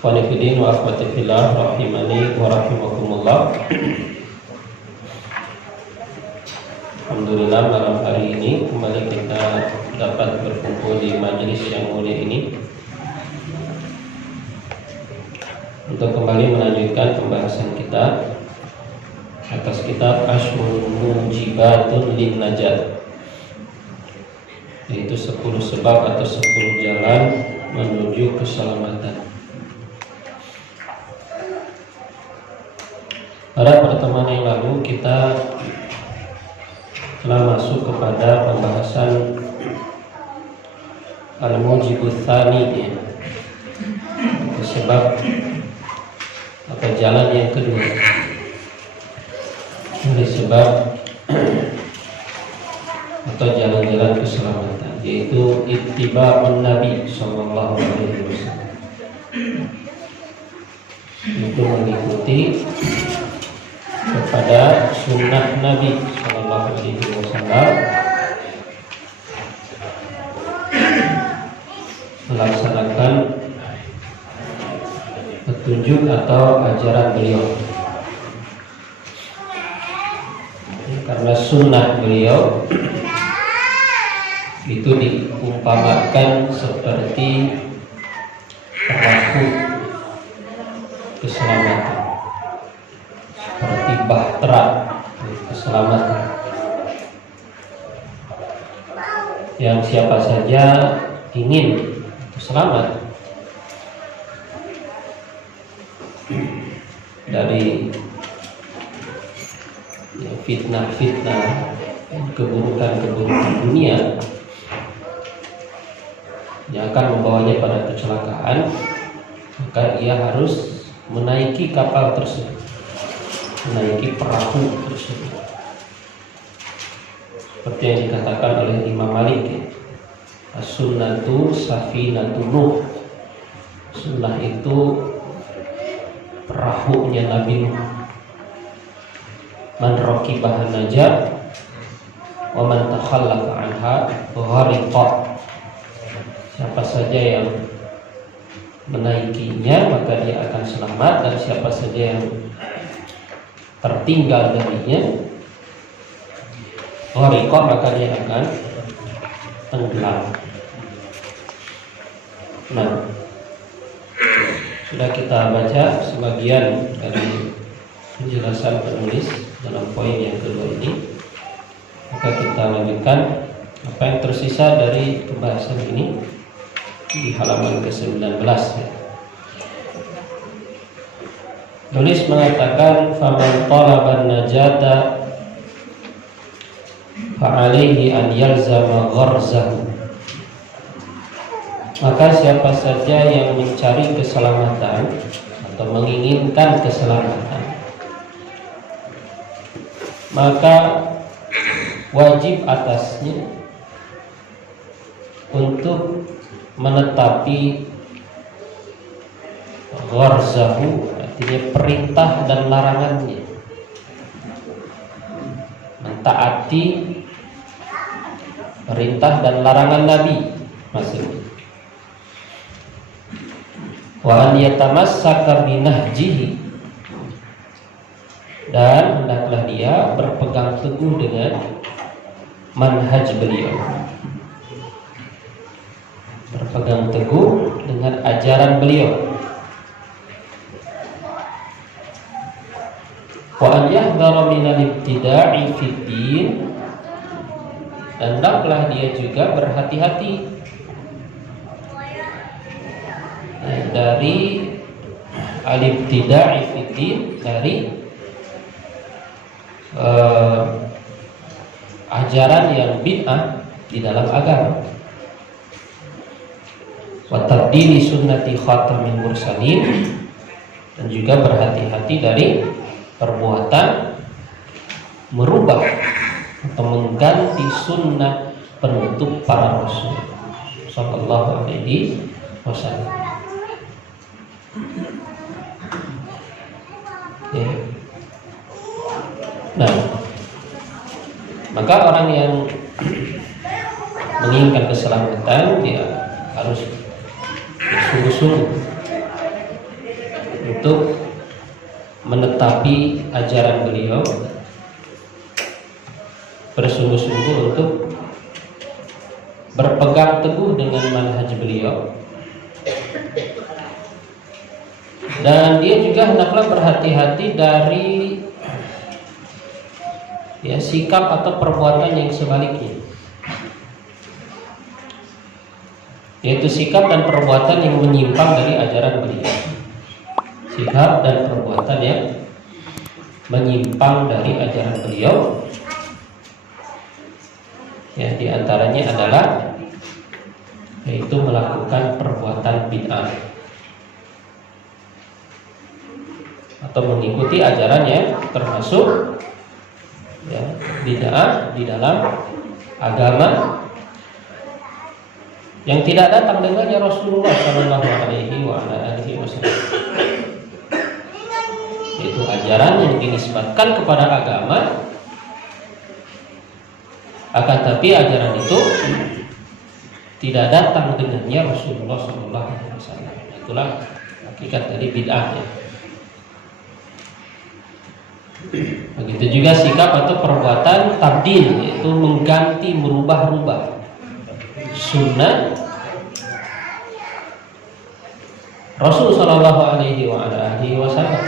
Qanifidin wa akhwati fillah rahimani wa rahimakumullah. Alhamdulillah malam hari ini kembali kita dapat berkumpul di majelis yang mulia ini untuk kembali melanjutkan pembahasan kita atas kitab Ashrul Mujibatun Lin Najat, yaitu 10 sebab atau 10 jalan menuju keselamatan. Pada pertemuan yang lalu kita telah masuk kepada pembahasan Al-Mujibut Tsani, sebab atau jalan yang kedua dari sebab atau jalan-jalan keselamatan, yaitu ittiba'un Nabi sallallahu alaihi wasallam, itu mengikuti kepada sunnah Nabi sallallahu alaihi wasallam, melaksanakan petunjuk atau ajaran beliau. Karena sunnah beliau itu diumpamakan seperti perahu keselamatan, seperti bahtera keselamatan, yang siapa saja ingin selamat dari fitnah-fitnah, keburukan-keburukan dunia yang akan membawanya pada kecelakaan, maka ia harus menaiki kapal tersebut, menaiki perahu tersebut. Seperti yang dikatakan oleh Imam Malik, as-sunnatu safinatu Nuh. Sunnah itu perahunya Nabi Nuh. Man raqibaha najat wa man takhallafa anha ghariqa. Siapa saja yang menaikinya maka dia akan selamat, dan siapa saja yang tertinggal darinya ghariqa maka dia akan tenggelam. Nah, sudah kita baca sebagian dari penjelasan penulis dalam poin yang kedua ini, maka kita lanjutkan apa yang tersisa dari pembahasan ini di halaman ke-19 ya. Penulis mengatakan faman talaban najata fa'alaihi an yalzama gharzahu. Maka siapa saja yang mencari keselamatan atau menginginkan keselamatan, maka wajib atasnya untuk menetapi gharzahu, artinya perintah dan larangannya, mentaati perintah dan larangan Nabi maksudnya. Wa an yatamassaka binahjihi, dan hendaklah dia berpegang teguh dengan manhaj beliau, berpegang teguh dengan ajaran beliau. Wa an yahdhara minal ibtida'i fid din, dan hendaklah dia juga berhati-hati dari al-ibtida'i fid din, dari ajaran yang bid'ah di dalam agama. Wa tabdili sunnati khatamin mursalin, dan juga berhati-hati dari perbuatan merubah atau mengganti sunnah penutup para rasul sallallahu alaihi wasallam. Ya. Nah, maka orang yang menginginkan keselamatan dia harus bersungguh-sungguh untuk menetapi ajaran beliau, bersungguh-sungguh untuk berpegang teguh dengan manhaj beliau. Dan dia juga hendaklah berhati-hati dari sikap atau perbuatan yang sebaliknya, yaitu sikap dan perbuatan yang menyimpang dari ajaran beliau. Sikap dan perbuatan yang menyimpang dari ajaran beliau, di antaranya adalah yaitu melakukan perbuatan bid'ah atau mengikuti ajaran yang termasuk bid'ah di dalam agama yang tidak datang dengannya Rasulullah Shallallahu Alaihi Wasallam, yaitu ajaran yang dinisbatkan kepada agama, akan tapi ajaran itu tidak datang dengannya Rasulullah Shallallahu Alaihi Wasallam. Itulah hakikat dari bid'ah. Begitu juga sikap atau perbuatan tabdil, yaitu mengganti, merubah-rubah sunnah Rasul Shallallahu Alaihi Wasallam.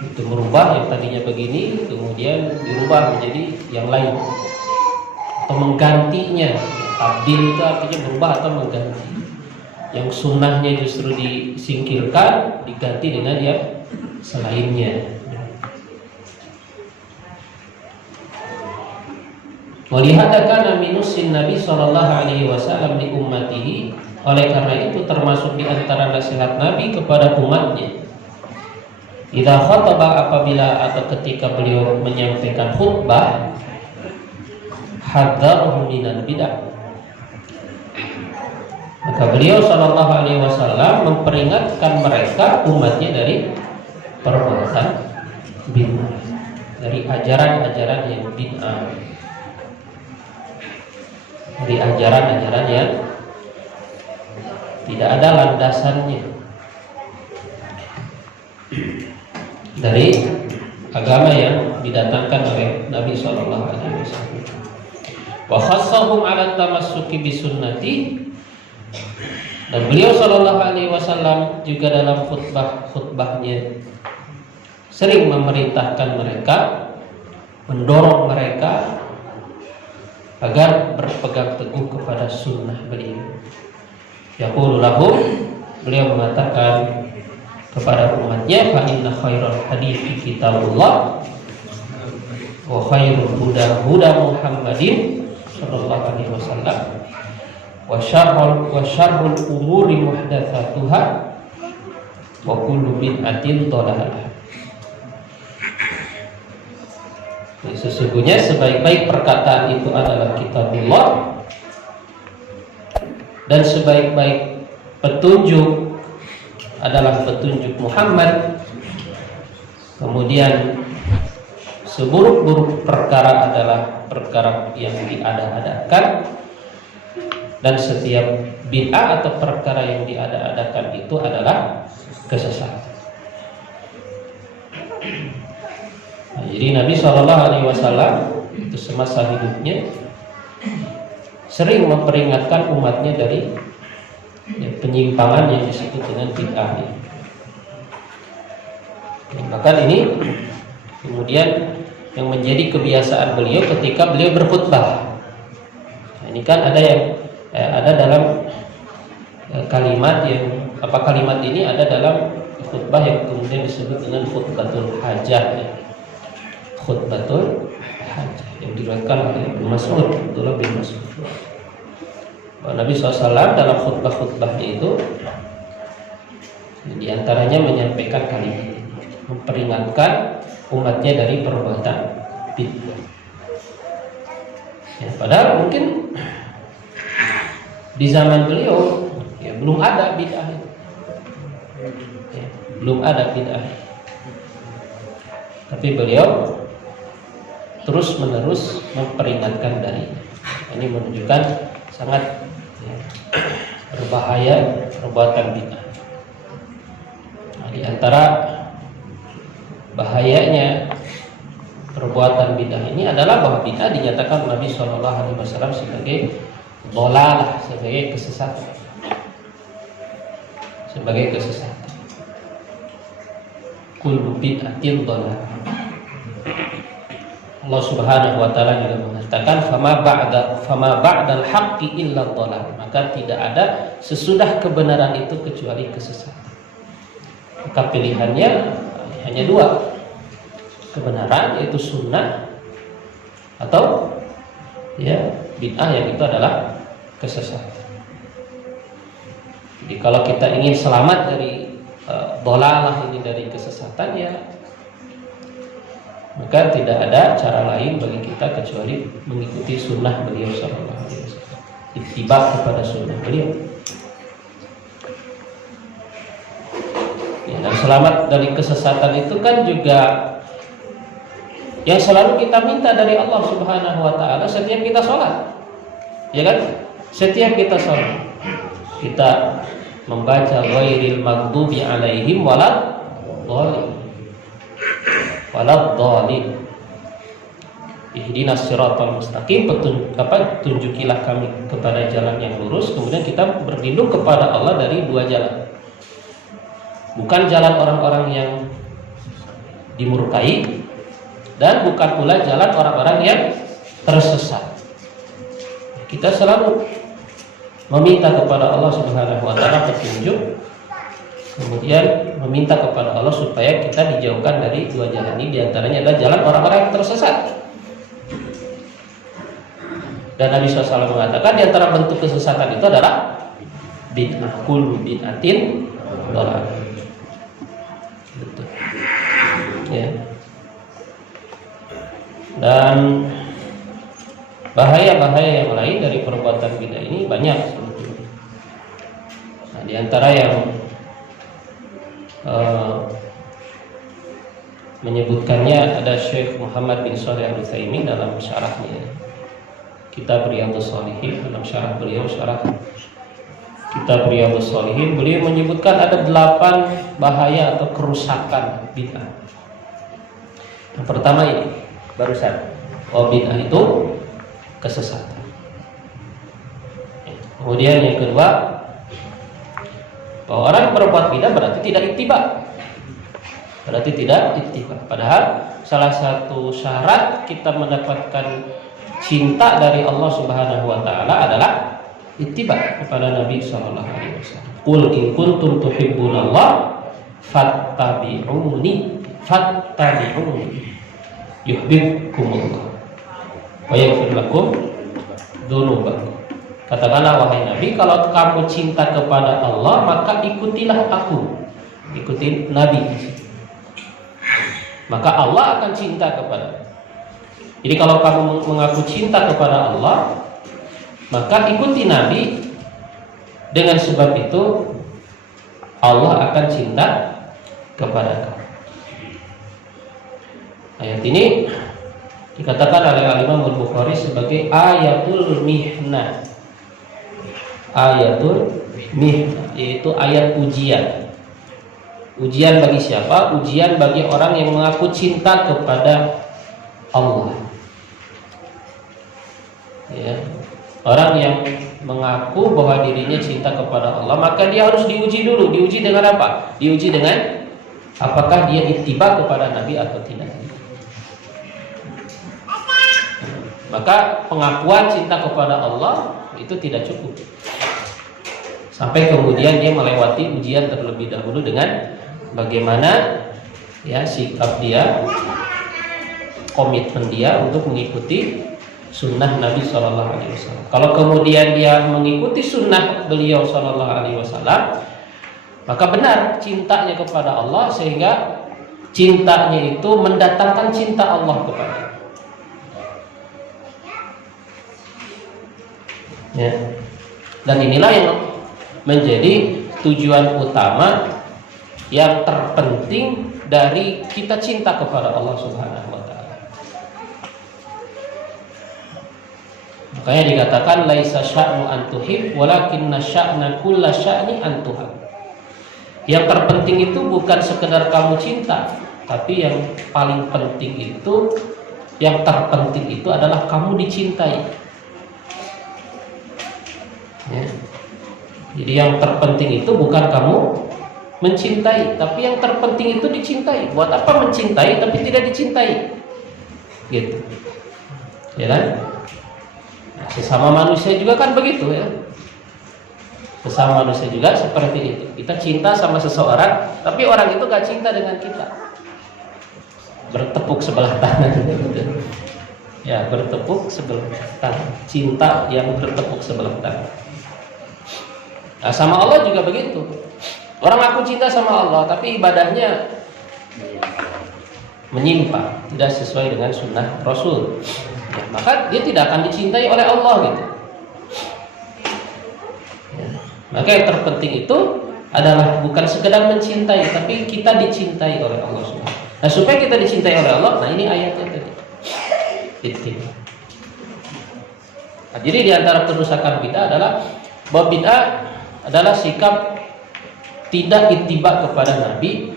Itu merubah yang tadinya begini, kemudian dirubah menjadi yang lain atau menggantinya. Tabdil itu artinya berubah atau mengganti. Yang sunnahnya justru disingkirkan, diganti dengan yang selainnya. Walihada kana minusin Nabi sallallahu alaihi wasallam di ummatihi, oleh karena itu termasuk di antara nasihat Nabi kepada umatnya. Idza khataba, apabila atau ketika beliau menyampaikan khutbah, hadzarahum minal bid'ah. Maka beliau sallallahu alaihi wasallam memperingatkan mereka umatnya dari perbuatan bid'ah, dari ajaran-ajaran yang bid'ah, dari ajaran-ajaran yang tidak ada landasannya dari agama yang didatangkan oleh Nabi sallallahu alaihi wasallam. Wa khassahum 'ala tamassuki bi sunnati, dan beliau sallallahu alaihi wasallam juga dalam khutbahnya sering memerintahkan mereka, mendorong mereka agar berpegang teguh kepada sunnah beliau. Yaqulu lahum, beliau mengatakan kepada umatnya, fa inna khairal hadithi kitabullah wa khairul huda huda Muhammadin sallallahu alaihi wasallam wa syarrul umuri muhdatsatuha wa kullu bid'atin dhalalah. Sesungguhnya sebaik-baik perkataan itu adalah kitabullah, dan sebaik-baik petunjuk adalah petunjuk Muhammad. Kemudian seburuk-buruk perkara adalah perkara yang diada-adakan, dan setiap bid'ah atau perkara yang diada-adakan itu adalah kesesatan. Nah, jadi Nabi SAW itu semasa hidupnya sering memperingatkan umatnya dari penyimpangan yang disebut dengan bid'ah. Bahkan ini kemudian yang menjadi kebiasaan beliau ketika beliau berkhutbah. Nah, ini kan ada dalam kalimat yang kalimat ini ada dalam khutbah yang kemudian disebut dengan khutbatul hajah. Khutbatul hajah yang diriwayatkan oleh Ibnu Mas'ud, Abdullah bin Mas'ud. Nabi SAW dalam khutbah-khutbahnya itu diantaranya menyampaikan kalimat ini, memperingatkan umatnya dari perbuatan bid'ah. Padahal mungkin di zaman beliau belum ada bid'ah itu, belum ada bid'ah. Tapi beliau terus menerus memperingatkan darinya. Ini menunjukkan sangat berbahaya perbuatan bid'ah. Di antara bahayanya perbuatan bid'ah ini adalah bahwa bid'ah dinyatakan Nabi SAW sebagai dhalalah, sebagai kesesatan. Sebagai kesesatan. Kullu bid'atin dhalalah. Allah Subhanahu wa taala juga mengatakan fama ba'dal haqqi illa dhalal. Maka tidak ada sesudah kebenaran itu kecuali kesesatan. Maka pilihannya hanya dua, kebenaran yaitu sunnah, atau ya bid'ah yang itu adalah kesesatan. Jadi kalau kita ingin selamat dari dhalalah ini, dari kesesatan, ya maka tidak ada cara lain bagi kita kecuali mengikuti sunnah beliau sallallahu alaihi wasallam, ittiba kepada sunnah beliau. Ya, dan selamat dari kesesatan itu kan juga yang selalu kita minta dari Allah Subhanahu wa taala setiap kita sholat. Ya kan? Setiap kita sholat, kita membaca ghairil maghdubi alaihim waladdallin. Ihdinas siratal mustaqim, tunjukilah kami kepada jalan yang lurus. Kemudian kita berlindung kepada Allah dari dua jalan. Bukan jalan orang-orang yang dimurkai, dan bukan pula jalan orang-orang yang tersesat. Kita selalu meminta kepada Allah Subhanahu wa taala petunjuk, kemudian meminta kepada Allah supaya kita dijauhkan dari dua jalan ini. Di antaranya adalah jalan orang-orang yang tersesat. Dan Nabi SAW mengatakan di antara bentuk kesesatan itu adalah bid'ah, kullu bid'atin dhalalah. Betul. Ya. Dan bahaya-bahaya yang lain dari perbuatan bid'ah ini banyak. Nah, di antara yang menyebutkannya ada Syekh Muhammad bin Shalih Al-Utsaimin dalam syarahnya Kitab Riyadhus Shalihin. Dalam syarah beliau, syarah Kitab Riyadhus Shalihin, beliau menyebutkan ada 8 bahaya atau kerusakan bid'ah. Yang pertama ini barusan, bid'ah itu kesesatan. Kemudian yang kedua, bahwa orang yang berbuat bid'ah berarti tidak ittiba. Berarti tidak ittiba. Padahal salah satu syarat kita mendapatkan cinta dari Allah Subhanahu wa taala adalah ittiba kepada Nabi sallallahu alaihi wasallam. Qul in kuntum tuhibbunallah fattabi'uni yuhibbukumullah wa yaghfir lakum dzunubakum. Katakanlah wahai Nabi, kalau kamu cinta kepada Allah maka ikutilah aku. Ikuti Nabi. Maka Allah akan cinta kepada. Jadi kalau kamu mengaku cinta kepada Allah, maka ikuti Nabi. Dengan sebab itu Allah akan cinta kepada kamu. Ayat ini dikatakan oleh Imam Al-Bukhari sebagai ayatul mihnah. Ayatul mihnah, yaitu ayat ujian. Ujian bagi siapa? Ujian bagi orang yang mengaku cinta kepada Allah. Ya. Orang yang mengaku bahwa dirinya cinta kepada Allah, maka dia harus diuji dulu. Diuji dengan apa? Diuji dengan apakah dia ittiba kepada Nabi atau tidak. Maka pengakuan cinta kepada Allah itu tidak cukup. Sampai kemudian dia melewati ujian terlebih dahulu dengan bagaimana ya sikap dia, komitmen dia untuk mengikuti sunnah Nabi Shallallahu Alaihi Wasallam. Kalau kemudian dia mengikuti sunnah beliau Shallallahu Alaihi Wasallam, maka benar cintanya kepada Allah, sehingga cintanya itu mendatangkan cinta Allah kepada. Ya. Dan inilah yang menjadi tujuan utama yang terpenting dari kita cinta kepada Allah Subhanahu wa taala. Makanya dikatakan laisa sya'nu an tuhib walakinna sya'na kulla sya'ni an tuhab. Yang terpenting itu bukan sekedar kamu cinta, tapi yang paling penting itu, yang terpenting itu adalah kamu dicintai. Ya. Jadi yang terpenting itu bukan kamu mencintai, tapi yang terpenting itu dicintai. Buat apa mencintai tapi tidak dicintai? Gitu. Ya kan? Nah, sesama manusia juga kan begitu ya. Sesama manusia juga seperti itu. Kita cinta sama seseorang, tapi orang itu gak cinta dengan kita. Bertepuk sebelah tangan. Ya, bertepuk sebelah tangan. Cinta yang bertepuk sebelah tangan. Nah, sama Allah juga begitu. Orang aku cinta sama Allah, tapi ibadahnya menyimpang, tidak sesuai dengan sunnah Rasul. Ya, maka dia tidak akan dicintai oleh Allah gitu. Ya, maka yang terpenting itu adalah bukan sekedar mencintai, tapi kita dicintai oleh Allah Subhanahu. Nah, supaya kita dicintai oleh Allah, nah ini ayatnya tadi. Itu. Nah, jadi di antara kerusakan bid'ah adalah bahwa bid'ah adalah sikap tidak ittiba kepada Nabi,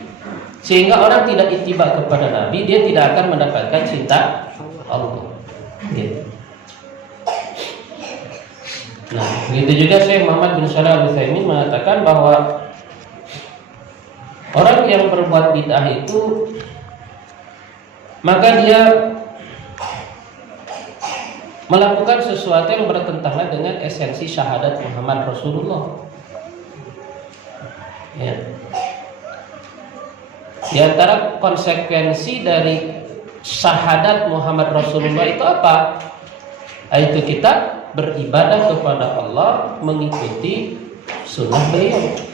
sehingga orang tidak ittiba kepada Nabi, dia tidak akan mendapatkan cinta Allah. Gitu. Nah, begitu juga Syekh Muhammad bin Shalih Al-Utsaimin mengatakan bahwa orang yang berbuat bid'ah itu, maka dia melakukan sesuatu yang bertentangan dengan esensi syahadat Muhammad Rasulullah. Ya. Di antara konsekuensi dari syahadat Muhammad Rasulullah itu apa? Yaitu kita beribadah kepada Allah mengikuti sunnah beliau.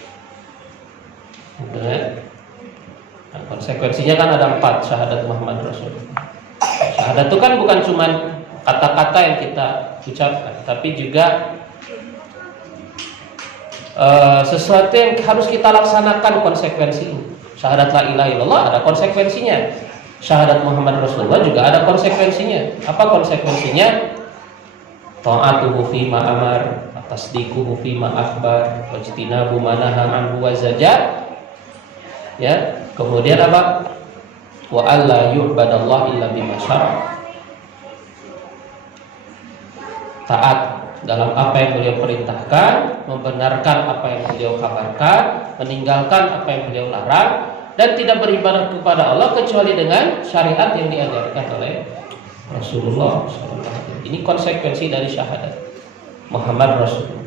Nah, konsekuensinya kan ada 4 syahadat Muhammad Rasulullah. Syahadat itu kan bukan cuma kata-kata yang kita ucapkan, tapi juga sesuatu yang harus kita laksanakan konsekuensi. Syahadat la ilaha illallah ada konsekuensinya. Syahadat Muhammad Rasulullah juga ada konsekuensinya. Apa konsekuensinya? Ta'atuhu fima amar, tasdiquhu fima akhbar, wajtinabu ma nahaa anhu wa zajar. Ya, kemudian apa? Wa alla yu'badallah illa bima syara'. Taat dalam apa yang beliau perintahkan, membenarkan apa yang beliau kabarkan, meninggalkan apa yang beliau larang, dan tidak beribadah kepada Allah kecuali dengan syariat yang diajarkan oleh Rasulullah SAW. Ini konsekuensi dari syahadat Muhammad Rasulullah.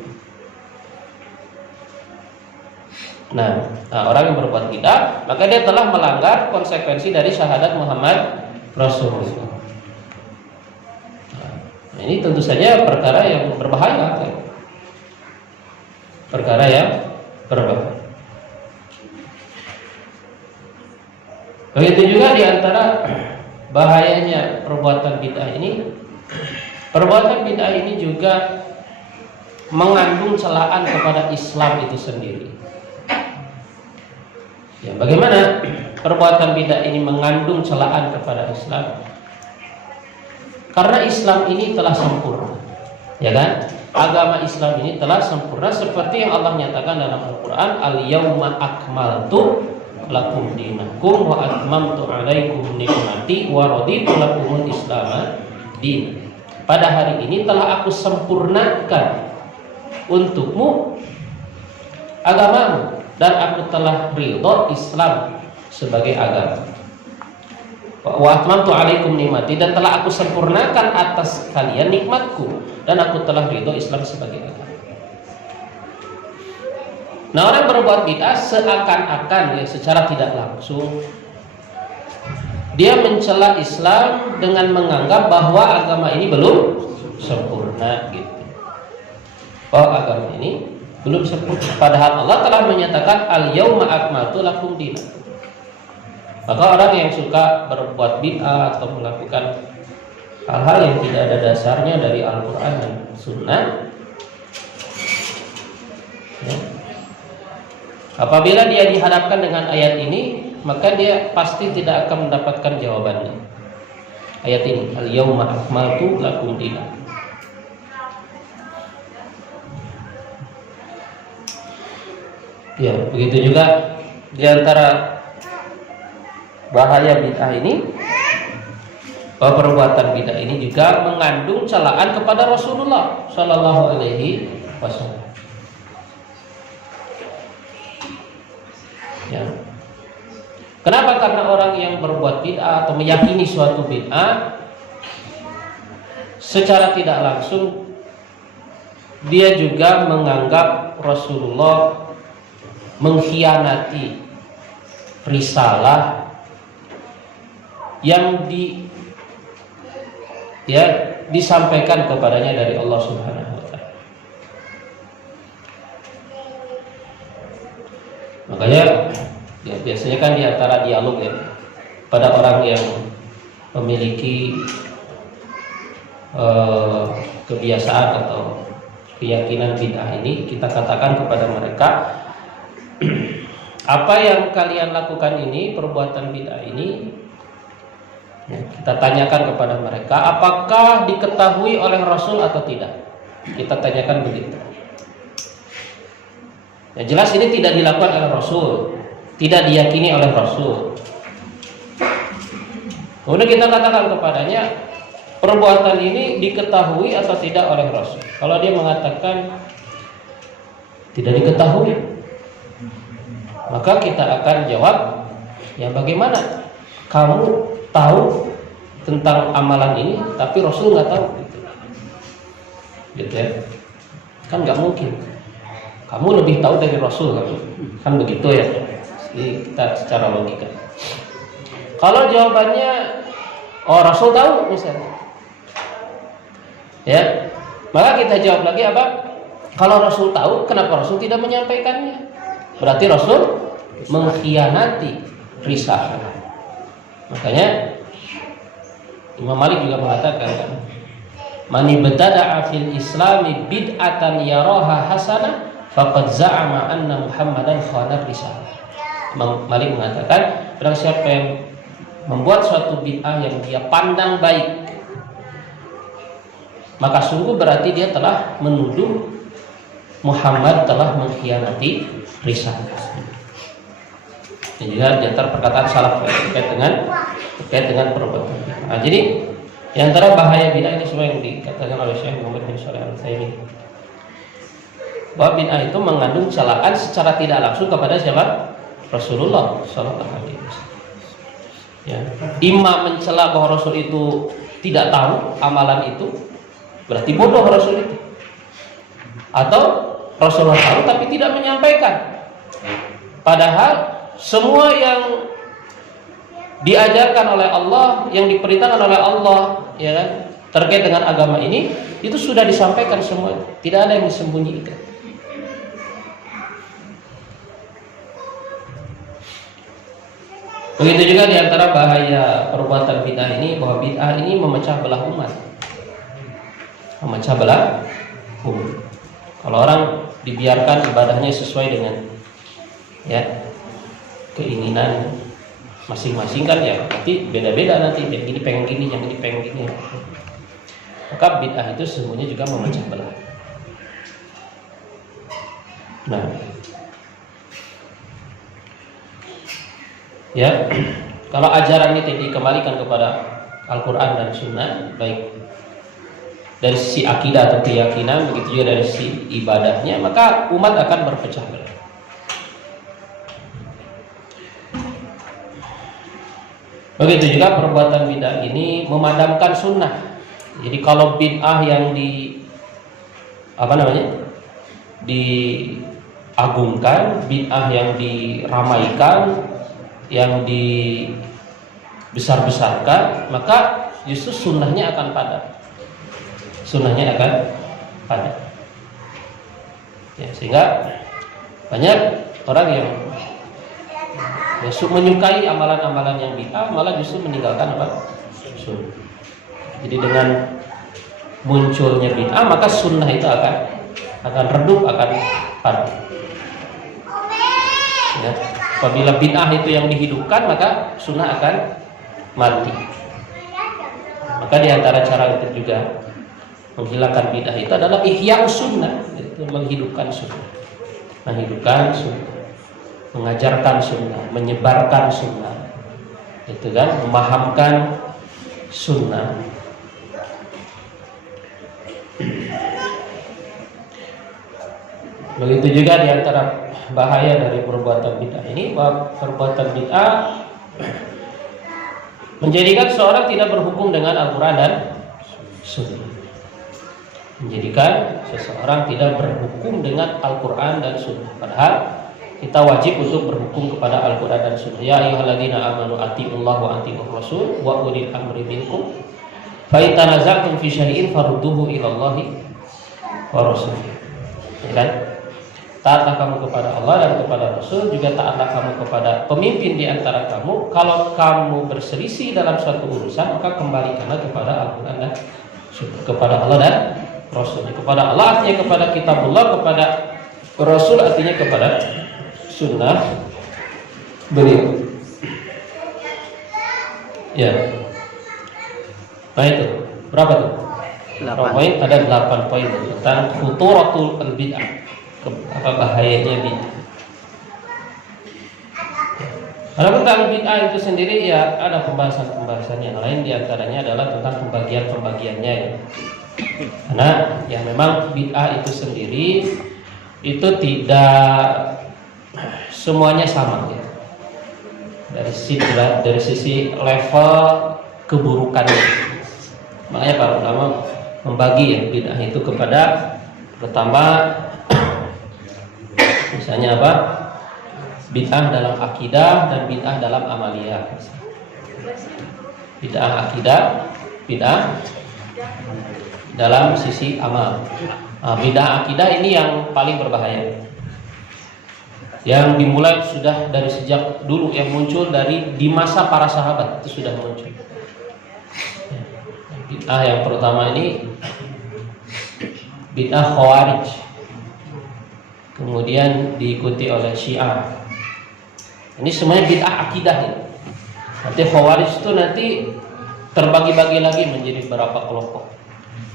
Nah, orang yang berbuat bid'ah, maka dia telah melanggar konsekuensi dari syahadat Muhammad Rasulullah. Nah, ini tentu saja perkara yang berbahaya, perkara yang berbahaya. Begitu juga di antara bahayanya perbuatan bid'ah ini, perbuatan bid'ah ini juga mengandung celaan kepada Islam itu sendiri. Ya, bagaimana perbuatan bid'ah ini mengandung celaan kepada Islam? Karena Islam ini telah sempurna, ya kan? Agama Islam ini telah sempurna seperti yang Allah nyatakan dalam Al-Quran, Al-yawma akmaltu lakum dinakum wa atmamtu alaikum nikmati wa raditu lakumul Islam din. Pada hari ini telah aku sempurnakan untukmu agamamu, dan aku telah ridho Islam sebagai agama. Wa atmamtu alaikum nikmati, dan telah aku sempurnakan atas kalian nikmatku, dan aku telah ridho Islam sebagai agama. Nah, orang berbuat bid'ah seakan-akan ya, secara tidak langsung dia mencela Islam dengan menganggap bahwa agama ini belum sempurna gitu. Bahwa agama ini belum sempurna, padahal Allah telah menyatakan al-yauma akmaltu lakum dinakum. Maka orang yang suka berbuat bid'ah atau melakukan hal-hal yang tidak ada dasarnya dari Al-Quran dan Sunnah, ya, apabila dia dihadapkan dengan ayat ini, maka dia pasti tidak akan mendapatkan jawabannya. Ayat ini, al-yauma akmaltu lakum dinakum. Ya, begitu juga di antara bahaya bid'ah ini, bahwa perbuatan bid'ah ini juga mengandung celaan kepada Rasulullah Shallallahu Alaihi Wasallam. Ya. Kenapa? Karena orang yang berbuat bid'ah atau meyakini suatu bid'ah secara tidak langsung dia juga menganggap Rasulullah mengkhianati risalah yang disampaikan kepadanya dari Allah Subhanahu wa taala. Makanya ya, biasanya kan di antara dialog ya, pada orang yang memiliki kebiasaan atau keyakinan bid'ah ini, kita katakan kepada mereka, apa yang kalian lakukan ini, perbuatan bid'ah ini, ya, kita tanyakan kepada mereka, apakah diketahui oleh Rasul atau tidak? Kita tanyakan begitu. Ya, jelas ini tidak dilakukan oleh Rasul, tidak diyakini oleh Rasul. Kemudian kita katakan kepadanya, perbuatan ini diketahui atau tidak oleh Rasul. Kalau dia mengatakan tidak diketahui, maka kita akan jawab, ya bagaimana kamu tahu tentang amalan ini tapi Rasul nggak tahu, gitu ya, kan nggak mungkin. Kamu lebih tahu dari Rasul, kan begitu ya. Jadi kita secara logika. Kalau jawabannya, oh Rasul tahu misalnya, ya, maka kita jawab lagi apa? Kalau Rasul tahu, kenapa Rasul tidak menyampaikannya? Berarti Rasul mengkhianati risalah. Makanya Imam Malik juga mengatakan kan, man ibtada'a fil islami bid'atan yaraha hasanah faqad za'ama anna Muhammadan khana risalah. Imam Malik mengatakan, barang siapa yang membuat suatu bid'ah yang dia pandang baik, maka sungguh berarti dia telah menuduh Muhammad telah mengkhianati risalah. Dan juga di antara perkataan salaf terkait dengan perbuatan bid'ah. Nah, jadi di antara bahaya bid'ah ini semua yang dikatakan oleh Syekh Muhammad bin Shalih Al-Utsaimin, bahwa bid'ah itu mengandung celaan secara tidak langsung kepada siapa? Rasulullah Sallallahu Alaihi Wasallam. Ya, imam mencela bahwa Rasul itu tidak tahu amalan itu, berarti bodoh Rasul itu. Atau Rasulullah tahu tapi tidak menyampaikan. Padahal semua yang diajarkan oleh Allah, yang diperintahkan oleh Allah, ya kan, terkait dengan agama ini, itu sudah disampaikan semua. Tidak ada yang disembunyikan. Begitu juga di antara bahaya perbuatan bid'ah ini, bahwa bid'ah ini memecah belah umat. Memecah belah umat. Kalau orang dibiarkan ibadahnya sesuai dengan ya keinginan masing-masing kan, ya nanti beda-beda, nanti yang ini pengen gini, yang ini pengen gini. Maka bid'ah itu sesungguhnya juga memecah belah. Nah, ya, kalau ajaran ini dikembalikan kepada Al-Quran dan Sunnah, baik dari sisi akidah atau keyakinan, begitu juga dari sisi ibadahnya, maka umat akan berpecah belah. Begitu juga perbuatan bid'ah ini memadamkan sunnah. Jadi kalau bid'ah yang diagungkan, bid'ah yang diramaikan, yang dibesar-besarkan, maka justru sunnahnya akan padam. Sunnahnya akan padam. Ya, sehingga banyak orang yang menyukai amalan-amalan yang bid'ah, malah justru meninggalkan apa? Sunnah. Jadi dengan munculnya bid'ah, maka sunnah itu akan redup, akan padam. Ya. Apabila bid'ah itu yang dihidupkan, maka sunnah akan mati. Maka di antara cara itu juga menghilangkan bid'ah itu adalah ihya sunnah, yaitu menghidupkan sunnah. Menghidupkan sunnah. mengajarkan sunnah, menyebarkan sunnah, itu kan, memahamkan sunnah. Begitu juga di antara bahaya dari perbuatan bid'ah ini, bahwa perbuatan bid'ah menjadikan seorang tidak berhukum dengan Al-Quran dan Sunnah. Menjadikan seseorang tidak berhukum dengan Al-Quran dan Sunnah. Padahal kita wajib untuk berhukum kepada Al-Quran dan Sunnah. Ya ayyuhalladzina amanu atiiullah wa atiiur rasul wa ulil amri minkum. Fa in tanaza'tum fi syai'in farudduhu ilallahi wa rasul. Ya kan? Taatlah kamu kepada Allah dan kepada Rasul, juga taatlah kamu kepada pemimpin di antara kamu. Kalau kamu berselisih dalam suatu urusan, maka kembalikanlah kepada Al-Quran dan Sunnah, kepada Allah dan Rasulnya. Kepada Allah artinya kepada kitabullah, kepada Rasul artinya kepada sunnah beliau. Ya. Nah itu berapa tuh? 8 poin. Ada 8 poin tentang khuturatul bid'ah. Apa bahayanya bid'ah. Kalau tentang bid'ah itu sendiri ya ada pembahasan-pembahasan yang lain, diantaranya adalah tentang pembagian-pembagiannya ya. Karena ya memang bid'ah itu sendiri itu tidak semuanya sama ya. Dari sisi level keburukannya. Makanya para ulama membagi ya bid'ah itu kepada pertama misalnya apa? Bid'ah dalam akidah dan bid'ah dalam amaliyah. Bid'ah akidah, bid'ah dalam sisi amal. Nah, bid'ah akidah ini yang paling berbahaya. Yang dimulai sudah dari sejak dulu, yang muncul dari di masa para sahabat itu sudah muncul. Bid'ah yang pertama ini bid'ah Khawarij. Kemudian diikuti oleh Syiah. Ini semuanya bid'ah akidah ya. Nanti Khawarij itu nanti terbagi-bagi lagi menjadi beberapa kelompok.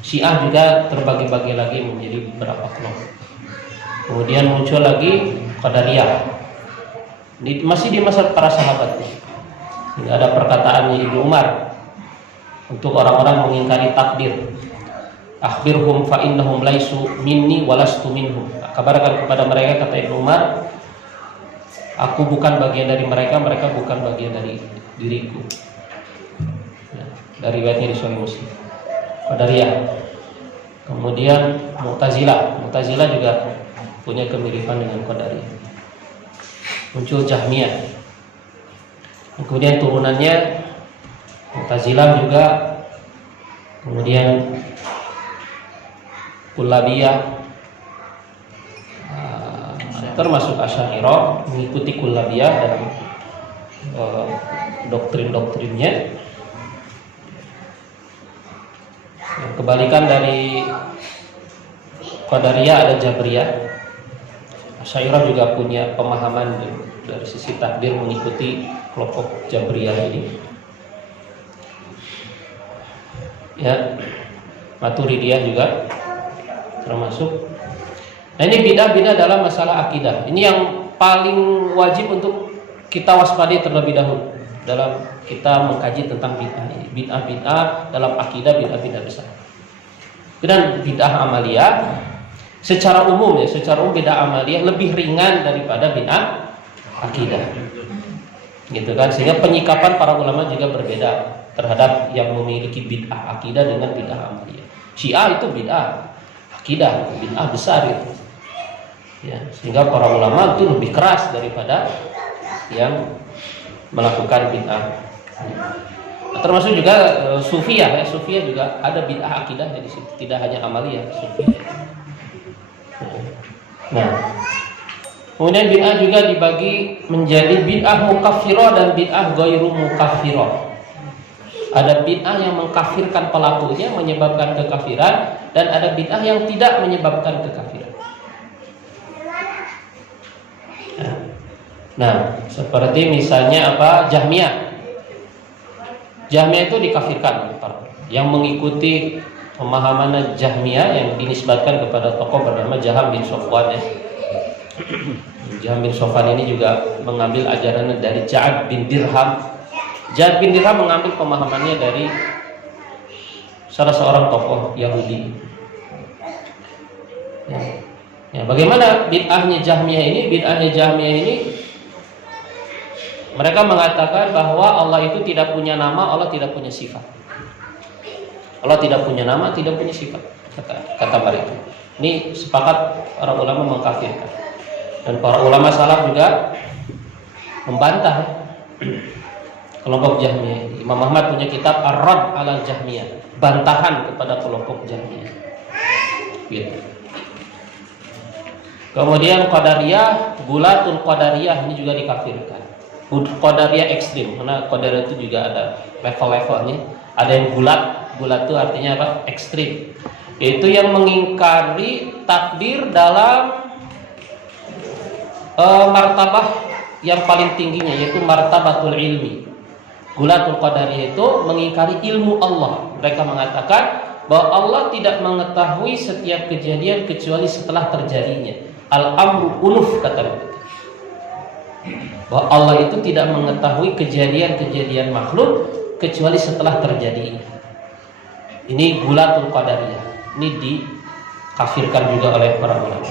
Syiah juga terbagi-bagi lagi menjadi beberapa kelompok. Kemudian muncul lagi Qadariyah. Masih di masa para sahabat. Hingga ada perkataan Ibnu Umar untuk orang-orang mengingkari takdir. Akhbirhum fa innahum laisu minni walastu minhum. Kabarkan kepada mereka, kata Ibnu Umar, aku bukan bagian dari mereka, mereka bukan bagian dari diriku. Ya, dari riwayatnya di Sahih Muslim. Qadariyah. Kemudian Mu'tazilah juga punya kemiripan dengan Qadariyah. Muncul Jahmiyah. Kemudian turunannya Mu'tazilah juga. Kemudian Kullabiyah, termasuk Asy'ariyah mengikuti Kullabiyah dalam doktrin-doktrinnya. Yang kebalikan dari Qadariyah ada Jabriyah. Asy'ariyah juga punya pemahaman dari sisi takdir mengikuti kelompok Jabriyah ini. Ya, Maturidiyah juga termasuk. Nah ini bid'ah dalam masalah akidah. Ini yang paling wajib untuk kita waspadai terlebih dahulu dalam kita mengkaji tentang bid'ah ini. Bid'ah dalam akidah, bid'ah besar. Dan bid'ah amaliyah secara umum bid'ah amaliyah lebih ringan daripada bid'ah akidah. Gitu kan, sehingga penyikapan para ulama juga berbeda terhadap yang memiliki bid'ah akidah dengan bid'ah amaliyah. Syiah itu bid'ah akidah, bid'ah besar itu. Ya, sehingga para ulama itu lebih keras daripada yang melakukan bid'ah. Termasuk juga Sufiyah ya, Sufiyah juga ada bid'ah akidah di situ, tidak hanya amaliyah Sufiyah. Nah, kemudian bid'ah juga dibagi menjadi bid'ah mukaffirah dan bid'ah ghairu mukaffirah. Ada bid'ah yang mengkafirkan pelakunya, menyebabkan kekafiran, dan ada bid'ah yang tidak menyebabkan kekafiran. Nah, seperti misalnya apa? Jahmiyah. Jahmiyah itu dikafirkan yang mengikuti pemahaman Jahmiyah yang dinisbatkan kepada tokoh bernama Jaham bin Safwan ya. Jahm bin Sofwan ini juga mengambil ajaran dari Ja'ad bin Dirham. Ja'ad bin Dirham mengambil pemahamannya dari salah seorang tokoh Yahudi. Ya, bagaimana bid'ahnya Jahmiyah ini? Bid'ahnya Jahmiyah ini mereka mengatakan bahwa Allah itu tidak punya nama, Allah tidak punya sifat. Allah tidak punya nama, tidak punya sifat, kata mereka. Ini sepakat para ulama mengkafirkan. Dan para ulama salaf juga membantah kelompok Jahmiyah. Imam Ahmad punya kitab Ar-Radd 'alal Jahmiyah, bantahan kepada kelompok Jahmiyah. Gitu. Kemudian Qadariyah, Gulatul Qadariyah ini juga dikafirkan. Qadariyah ekstrim, karena Qadariyah itu juga ada level-levelnya. Ada yang gulat itu artinya apa? Ekstrim. Yaitu yang mengingkari takdir dalam martabah yang paling tingginya, yaitu martabatul ilmi. Gulatul Qadariyah itu mengingkari ilmu Allah. Mereka mengatakan bahwa Allah tidak mengetahui setiap kejadian kecuali setelah terjadinya. Al-amru unuf, kata mereka. Bahwa Allah itu tidak mengetahui kejadian-kejadian makhluk kecuali setelah terjadi. Ini Gulatul Qadariyah. Ini dikafirkan juga oleh para ulama.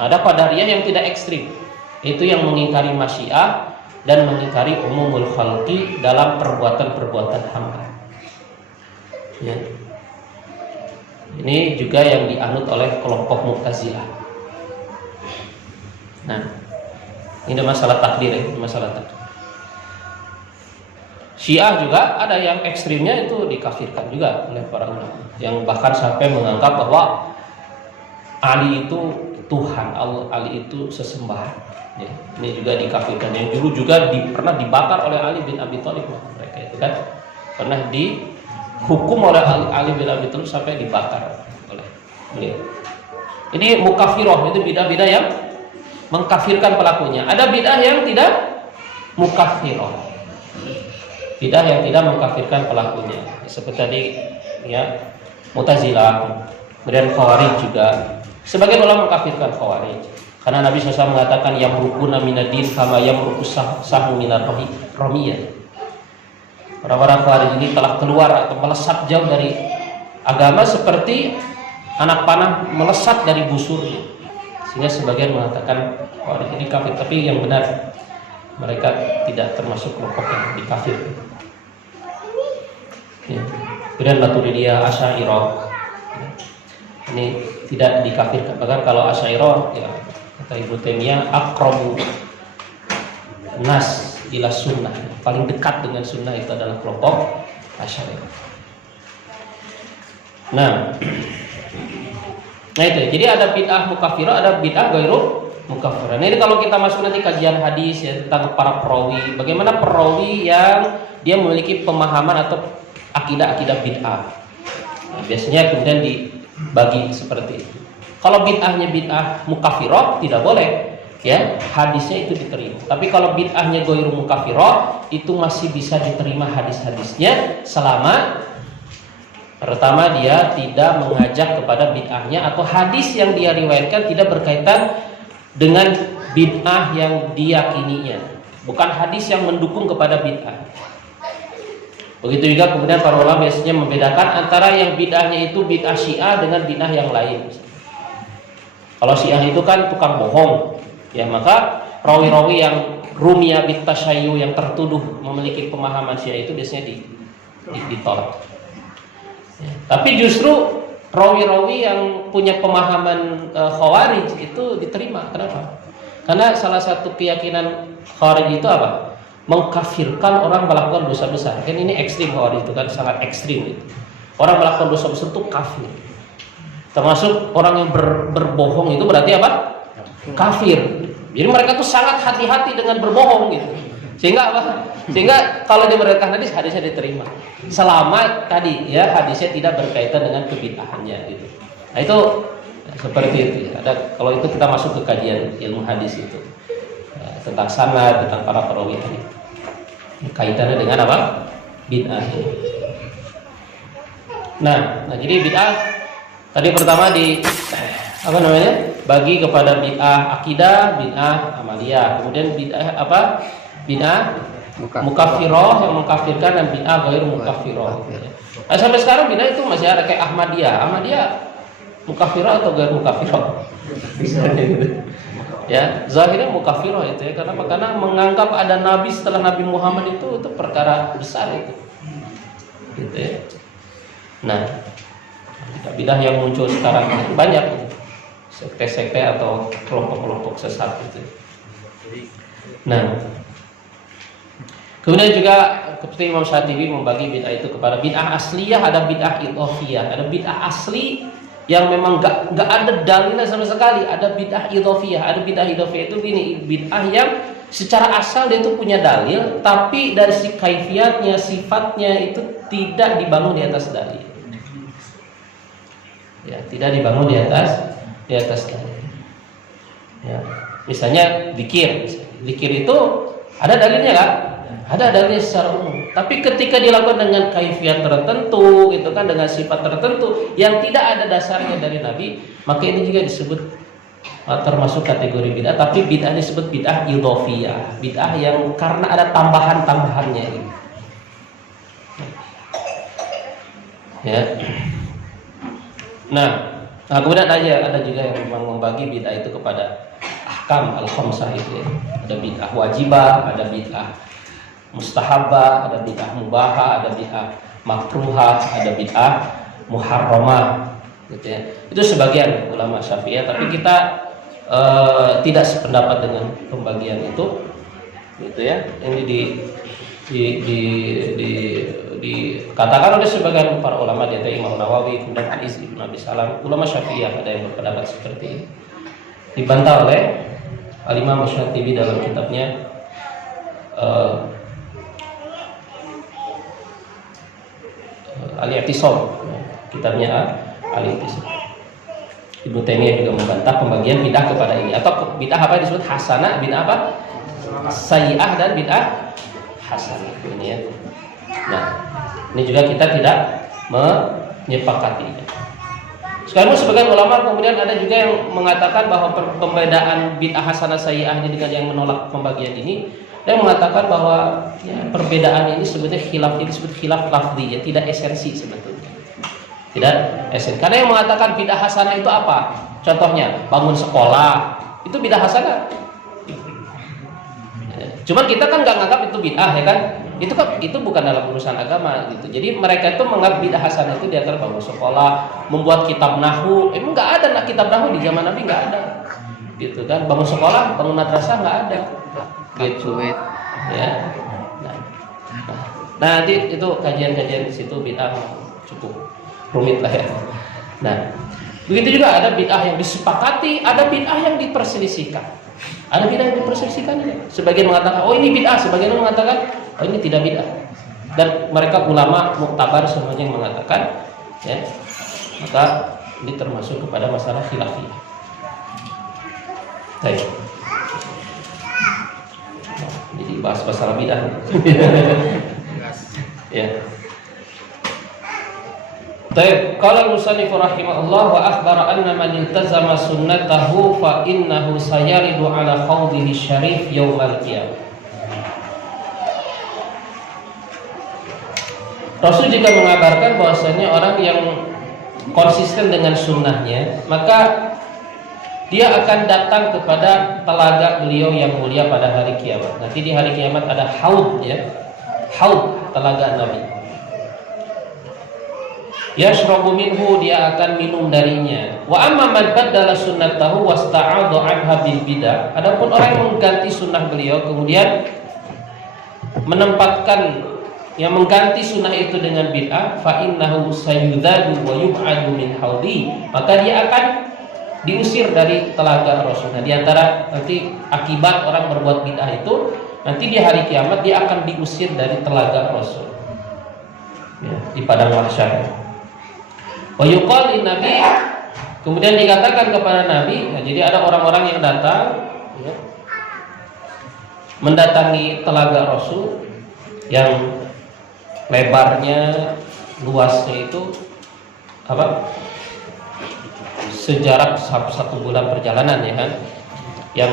Ada Qadariyah yang tidak ekstrim, itu yang mengingkari masyiah dan mengingkari umumul khalqi dalam perbuatan-perbuatan hamba. Ya. Ini juga yang dianut oleh kelompok Mu'tazilah. Nah, ini masalah takdir ya, masalah takdir. Syiah juga ada yang ekstrimnya itu dikafirkan juga oleh para ulama, yang bahkan sampai menganggap bahwa Ali itu Tuhan, Ali itu sesembahan. Ya, ini juga dikafirkan. Yang dulu juga pernah dibakar oleh Ali bin Abi Thalib, mereka itu kan pernah dihukum oleh Ali bin Abi Thalib sampai dibakar oleh beliau. Ini mukafiroh, itu bid'ah-bid'ah yang mengkafirkan pelakunya. Ada bid'ah yang tidak mukafiroh, bid'ah yang tidak mengkafirkan pelakunya. Seperti tadi ya, Mu'tazilah, kemudian Khawarij juga. Sebagian ulama mengkafirkan Khawarij karena Nabi SAW mengatakan yamrukuna minad-din kama yamrukus sahmu minar ramiyah. Orang-orang Khawarij ini telah keluar atau melesat jauh dari agama seperti anak panah melesat dari busurnya. Sehingga sebagian mengatakan Khawarij ini kafir, tapi yang benar mereka tidak termasuk kelompok yang dikafirkan. Ya. Kemudian Maturidiyah, Asy'ariyah ini tidak dikafirkan. Bahkan kalau Asy'ariyah, ya, kata Ibnu Taimiyah, aqrabu nas ila sunnah, paling dekat dengan sunnah itu adalah kelompok Asy'ariyah. Nah itu. Jadi ada bid'ah mukafirah, ada bid'ah ghairu mukafirah. Nah, ini kalau kita masuk nanti kajian hadis ya tentang para perawi, bagaimana perawi yang dia memiliki pemahaman atau akidah bid'ah. Nah, biasanya kemudian dibagi seperti itu. Kalau bid'ahnya bid'ah mukafirah tidak boleh, ya hadisnya itu diterima. Tapi kalau bid'ahnya ghairu mukafirah itu masih bisa diterima hadis-hadisnya selama pertama dia tidak mengajak kepada bid'ahnya atau hadis yang dia riwayatkan tidak berkaitan dengan bid'ah yang diyakininya, bukan hadis yang mendukung kepada bid'ah. Begitu juga kemudian para ulama biasanya membedakan antara yang bid'ahnya itu bid'ah Syiah dengan bid'ah yang lain. Kalau Syiah itu kan tukang bohong, ya maka rawi-rawi yang rumiyah bit tasyayyu yang tertuduh memiliki pemahaman Syiah itu biasanya ditolak. Ya, tapi justru rawi-rawi yang punya pemahaman Khawarij itu diterima. Kenapa? Karena salah satu keyakinan Khawarij itu apa? Mengkafirkan orang melakukan dosa besar. Kan ini ekstrim, Khawarij itu kan sangat ekstrim itu. Orang melakukan dosa besar itu kafir. Termasuk orang yang berbohong itu berarti apa? Kafir. Jadi mereka tuh sangat hati-hati dengan berbohong gitu. Sehingga apa? Sehingga kalau dia meriwayatkan hadisnya diterima. Selama tadi ya hadisnya tidak berkaitan dengan kebid'ahannya gitu. Nah itu seperti itu ya. Ada, kalau itu kita masuk ke kajian ilmu hadis itu ya, tentang sanad, tentang para perawi hadis. Kaitannya dengan apa? Bid'ah. Nah, jadi bid'ah tadi pertama di apa namanya? bagi kepada bid'ah akidah, bid'ah amaliyah. Kemudian bid'ah apa? Bid'ah mukaffirah yang mengkafirkan, dan bid'ah ghair mukaffirah. Nah, sampai sekarang bid'ah itu masih ada kayak Ahmadiyah. Ahmadiyah mukaffirah atau ghair mukaffirah? Ya, zahirnya mukaffirah itu ya. Karena menganggap ada nabi setelah Nabi Muhammad itu perkara besar itu. Gitu ya. Nah, bid'ah yang muncul sekarang banyak, sekte-sekte atau kelompok-kelompok sesat itu. Nah, kemudian juga seperti Imam Syatibi membagi bid'ah itu kepada bid'ah asliyah, ada bid'ah idhofiyah, ada bid'ah asli yang memang gak ada dalilnya sama sekali, ada bid'ah idhofiyah. Ada bid'ah idhofiyah itu gini, bid'ah yang secara asal dia itu punya dalil, tapi dari si kaifiyatnya, sifatnya itu tidak dibangun di atas dalil. Ya, tidak dibangun di atas dalil. Ya, misalnya zikir itu ada dalilnya kan? Ada dalilnya secara umum. Tapi ketika dilakukan dengan kaifiyat tertentu, itu kan dengan sifat tertentu yang tidak ada dasarnya dari Nabi, maka ini juga disebut termasuk kategori bid'ah. Tapi bid'ah disebut bid'ah idhofiyah, bid'ah yang karena ada tambahan-tambahannya ini. Ya. Nah, kemudian ada juga yang memang membagi bid'ah itu kepada ahkam al-khamsah itu ya. Ada bid'ah wajibah, ada bid'ah mustahabah, ada bid'ah mubahah, ada bid'ah makruhah, ada bid'ah muharramah gitu ya. Itu sebagian ulama Syafi'iyah, tapi kita tidak sependapat dengan pembagian itu gitu ya. Ini dikatakan oleh sebagian para ulama, di antaranya Imam Nawawi, kemudian Al-Izz Ibn Abi Salam, ulama Syafi'iyah ada yang berpendapat seperti ini. Dibantah oleh Al-Imam Syatibi dalam kitabnya Al-I'tisam, kitabnya Al-I'tisam. Ibnu Taimiyah juga membantah pembagian bid'ah kepada ini, atau bid'ah apa disebut hasanah, bid'ah apa sayyi'ah, dan bid'ah hasanah ini ya. Nah, ini juga kita tidak menyepakatinya. Sekarang sebagian ulama kemudian ada juga yang mengatakan bahwa pembedaan bid'ah hasanah sayyi'ah ini dengan yang menolak pembagian ini, dan mengatakan bahwa ya, perbedaan ini sebetulnya khilaf, ini disebut khilaf lafzi ya, tidak esensi sebetulnya. Tidak esensi. Karena yang mengatakan bid'ah hasanah itu apa? Contohnya bangun sekolah, itu bid'ah hasanah. Cuman kita kan nggak nganggap itu bid'ah ya kan? Itu bukan dalam urusan agama gitu. Jadi mereka itu menganggap bid'ah hasanah itu di antara bangun sekolah, membuat kitab nahwu. Emang nggak ada kitab nahwu di zaman Nabi, nggak ada. Gitu kan? Bangun sekolah, bangun madrasah nggak ada. Gitu. Ya. Nah, nanti itu kajian-kajian di situ bid'ah cukup rumit lah ya. Nah, begitu juga ada bid'ah yang disepakati, ada bid'ah yang diperselisihkan. Ada bid'ah yang diperselisihkan ya. Sebagian mengatakan, oh ini bid'ah, sebagian mengatakan, oh ini tidak bid'ah. Dan mereka ulama muktabar semuanya yang mengatakan, ya, maka ini termasuk kepada masalah khilafiyah. Baik. Jadi bahas masalah bid'ah. Ya. Baik, qala al-musannif rahimahullah wa akhbara anna man iltazama sunnatahu fa innahu sayaridu ala khawdihi syarif yaumal qiyamah. Rasul juga mengabarkan bahwasanya orang yang konsisten dengan sunnahnya, maka dia akan datang kepada telaga beliau yang mulia pada hari kiamat. Nanti di hari kiamat ada haud ya. Haud, telaga Nabi. Yashrabu minhu, dia akan minum darinya. Wa amma man baddala sunnatahu wasta'adha 'anha bil bidah. Adapun orang yang mengganti sunnah beliau kemudian menempatkan yang mengganti sunnah itu dengan bid'ah, fa innahu sayudzadu wa yub'adu min haudi, maka dia akan diusir dari telaga Rasul. Nah, di antara nanti akibat orang berbuat bid'ah itu, nanti di hari kiamat dia akan diusir dari telaga Rasul. Ya, di padang mahsyar. Wa yuqal Nabi, kemudian dikatakan kepada Nabi, nah, jadi ada orang-orang yang datang ya, mendatangi telaga Rasul yang lebarnya, luasnya itu apa? sejarak 1 bulan perjalanan ya kan, yang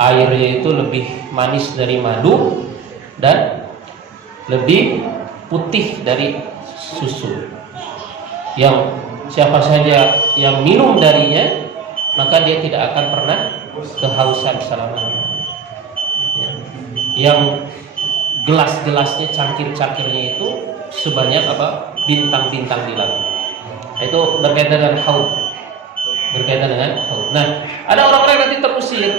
airnya itu lebih manis dari madu dan lebih putih dari susu, yang siapa saja yang minum darinya maka dia tidak akan pernah kehausan selamanya. Yang gelas-gelasnya, cangkir-cangkirnya itu sebanyak apa? Bintang-bintang di langit. Itu berkaitan dengan haud. Nah, ada orang-orang yang nanti terusir.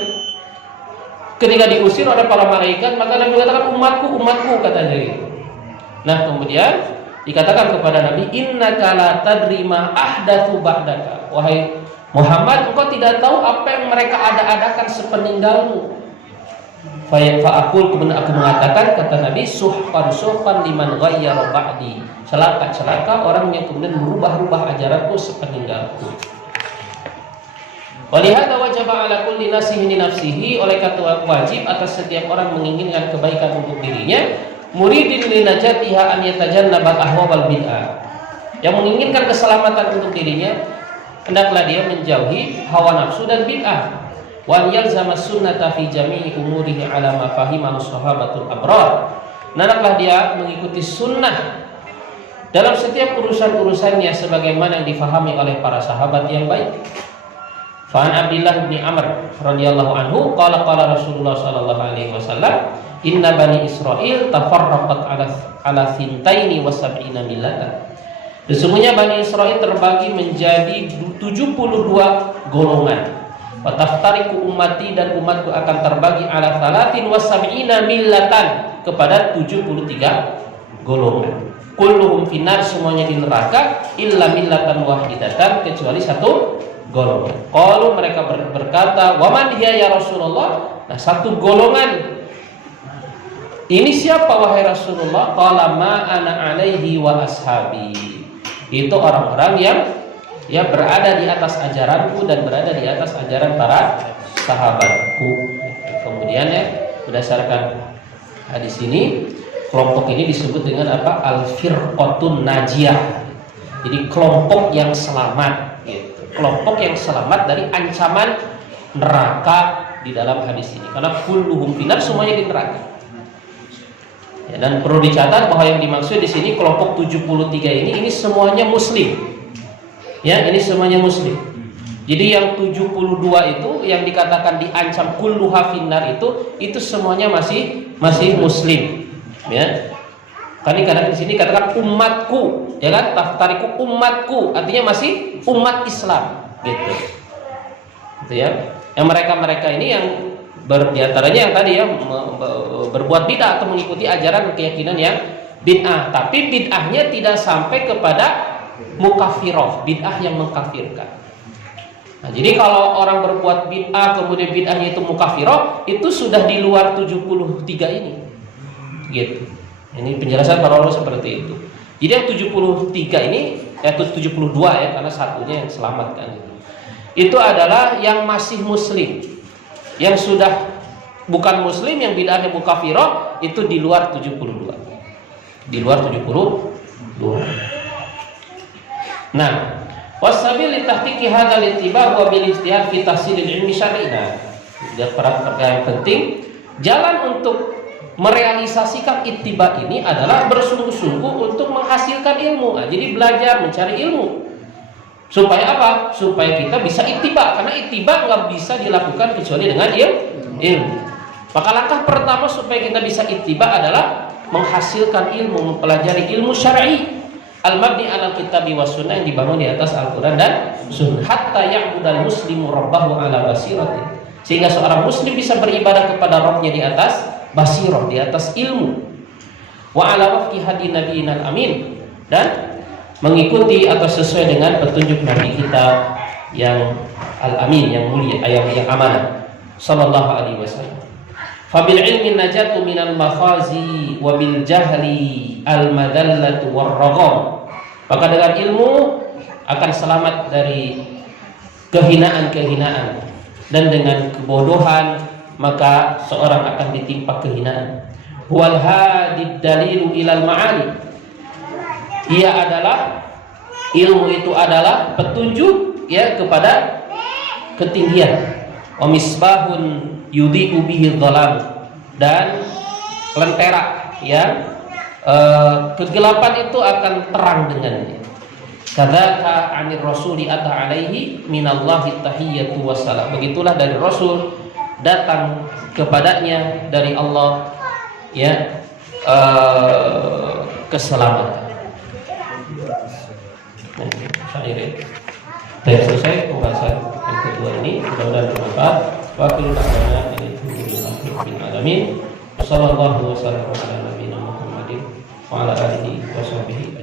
Ketika diusir oleh para malaikat, maka Nabi mengatakan umatku, umatku, katanya gitu. Nah, kemudian dikatakan kepada Nabi, innaka la tadri ma ahdatsu ba'daka. Wahai Muhammad, engkau tidak tahu apa yang mereka ada-adakan sepeninggalmu. Fa'akul, kemudian aku mengatakan, kata Nabi, suhqan liman ghayyara ba'di. Celaka orang yang kemudian merubah-rubah ajaranku sepeninggalku. Walihada wajaba ala kulli nasihin nafsihi, oleh kata wajib atas setiap orang menginginkan kebaikan untuk dirinya, muridin li najatiha an yatajannaba ahwal bid'ah. Yang menginginkan keselamatan untuk dirinya, hendaklah dia menjauhi hawa nafsu dan bid'ah. Wa yalzama sunnata fi jami'i umurihi ala ma fahimahu sahabatul abrar. Hendaklah dia mengikuti sunnah dalam setiap urusan-urusannya sebagaimana yang difahami oleh para sahabat yang baik. Fa'an Abdullah bin Amr radhiyallahu anhu qala Rasulullah sallallahu alaihi wasallam, inna bani Israil tafarraqat ala thintaini wa sab'ina millatan. Sesungguhnya Bani Israil terbagi menjadi 72 golongan. Wa taftariqu ummati, dan umatku akan terbagi ala salatin wa sab'ina millatan, kepada 73 golongan. Kulluhum finnar, semuanya di neraka, illa millatan wahidatan, kecuali satu golongan. Qalu, mereka berkata, wa man hiya ya Rasulullah? Nah, satu golongan ini siapa wahai Rasulullah? Qala ma ana alaihi wa ashabi. Itu orang-orang yang berada di atas ajaranku dan berada di atas ajaran para sahabatku. Kemudian berdasarkan hadis ini, kelompok ini disebut dengan apa? Al-firqatun najiyah. Jadi kelompok yang selamat gitu. Kelompok yang selamat dari ancaman neraka di dalam hadis ini. Karena kulluhum finnar, semuanya di neraka. Ya, dan perlu dicatat bahwa yang dimaksud di sini kelompok 73 ini semuanya muslim. Ya, ini semuanya muslim. Jadi yang 72 itu yang dikatakan diancam kulluha finnar itu semuanya masih muslim. Ya. Karena di sini katakan umatku, ya kan? Taftariku umatku, artinya masih umat Islam, gitu. Gitu ya. Yang mereka ini yang diantaranya yang tadi ya berbuat bid'ah atau mengikuti ajaran keyakinan yang bid'ah, tapi bid'ahnya tidak sampai kepada mukafirah, bid'ah yang mengkafirkan. Nah, jadi kalau orang berbuat bid'ah kemudian bid'ahnya itu mukafirah, itu sudah di luar 73 ini. Gitu. Ini penjelasan para ulama seperti itu. Jadi yang 73 ini 72 ya, karena satunya yang selamat kan. Itu adalah yang masih muslim. Yang sudah bukan muslim, yang bid'ahnya mukafirah, itu di luar 72. Di luar 72. Nah, wasabil li tahqiqi hadzal ittiba' wa bil ijtihad fi tahsilil ilmi syar'i. Dan perkara yang penting, jalan untuk merealisasikan ittiba ini adalah bersungguh-sungguh untuk menghasilkan ilmu. Nah, jadi belajar mencari ilmu. Supaya apa? Supaya kita bisa ittiba, karena ittiba nggak bisa dilakukan kecuali dengan ilmu. Maka langkah pertama supaya kita bisa ittiba adalah menghasilkan ilmu, mempelajari ilmu syar'i. Al-mabni alal kitabi was sunnah, yang dibangun di atas Al-Quran dan sunnah. Hatta ya'budal muslimu rabbahu ala basiratin, sehingga seorang muslim bisa beribadah kepada Rabbnya di atas basirah, di atas ilmu. Wa ala wafqi hadi nabiyina amin, dan mengikuti atau sesuai dengan petunjuk Nabi kita yang al-amin, yang mulia, yang amanah, sallallahu alaihi wasallam. Fabil ilmi najatu minal makhazi wa bil jahli al madallatu war ragham. Maka dengan ilmu akan selamat dari kehinaan-kehinaan, dan dengan kebodohan maka seorang akan ditimpa kehinaan. Wal hadid dalilu ilal ma'ali. Ia adalah Ilmu itu adalah petunjuk ya kepada ketinggian. Wa misbahun yudhi'u bihi dhalam, dan lentera ya, kegelapan itu akan terang dengannya. Kadzaka 'anir rasuli ata alaihi minallahi tahiyyatu wassalam. Begitulah dari Rasul datang kepadanya dari Allah ya, keselamatan. Selesai pembahasan yang kedua ini, mudah-mudahan bermanfaat. Wa akhiru da'wana alhamdulillahi rabbil alamin. Wassallallahu wasallam ala nabiyina Muhammadin wa ala alihi wa sahbihi